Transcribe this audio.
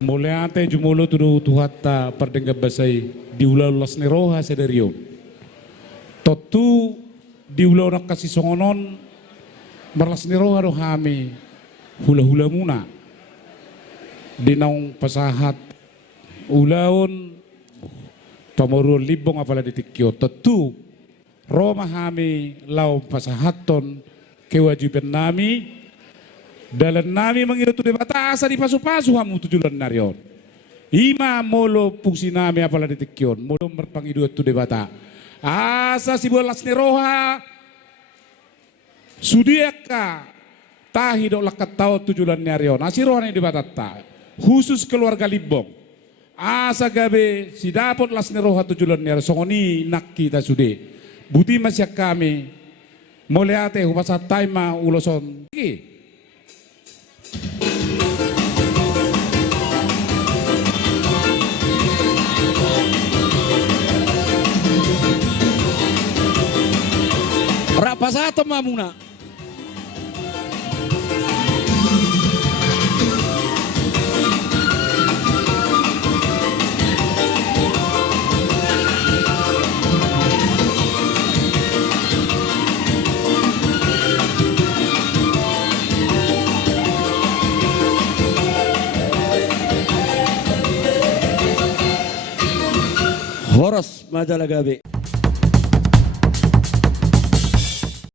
Muleate jumulo tudu tuhatta pardengga basai diulas neroha sederio. Totu diulau nak kasih songonon marlas neroha rohami hula-hula muna. Dinaung pasahat ulaun pamorul libong apala ditikyo. Totu Roma hami lau pasahaton kewajiban nami dalam nami mengirutu di bata asa di pasu-pasu hamu tujulan narion. Ima molo fungsi nami apala ditikyon molo merpangidu tu di bata asa si bolas neroha sudiaka tahi dok lakat tau tujulan narion asirohan di bata ta khusus keluarga libong asa gabe si dapot las neroha tujulan narion songoni nak kita sude buti masyak kami moleate hubasa taima uloson Rapasato mamuna. Horas Majalagabe.